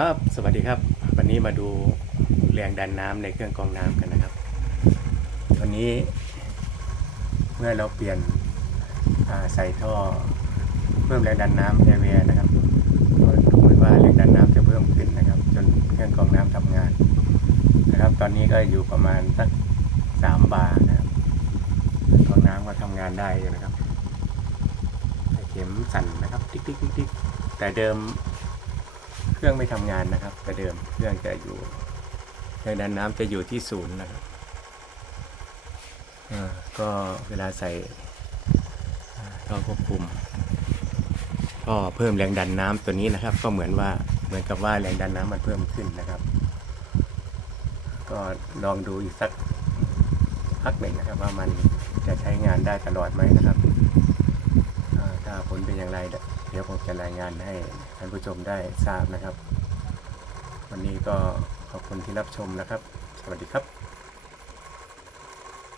ครับสวัสดีครับ วันนี้มาดูแรงดันน้ำในเครื่องกรองน้ำกันนะครับ ตอนนี้เมื่อเราเปลี่ยนใส่ท่อเพิ่มแรงดันน้ำแอร์เวียนะครับก็ดูเหมือนว่าแรงดันน้ำจะเพิ่มขึ้นนะครับ จนเครื่องกรองน้ำทำงานนะครับ ตอนนี้ก็อยู่ประมาณสักสามบาร์นะครับเครื่องกรองน้ำก็ทำงานได้นะครับเข็มสั่นนะครับ ติ๊กติ๊กติ๊กติ๊กแต่เดิม เครื่องไม่ทำงานนะครับ แต่เดิมเครื่องจะอยู่แรงดันน้ำจะอยู่ที่ศูนย์นะครับก็เวลาใส่ท่อควบคุมก็เพิ่มแรงดันน้ำตัวนี้นะครับ ก็เหมือนว่าเหมือนกับว่าแรงดันน้ำมันเพิ่มขึ้นนะครับ ก็ลองดูอีกสักพักหนึ่งนะครับ ว่ามันจะใช้งานได้ตลอดไหมนะครับถ้าผลเป็นอย่างไรเดี๋ยวผมจะรายงานให้ท่านผู้ชมได้ทราบนะครับ วันนี้ก็ขอบคุณที่รับชมนะครับ สวัสดีครับ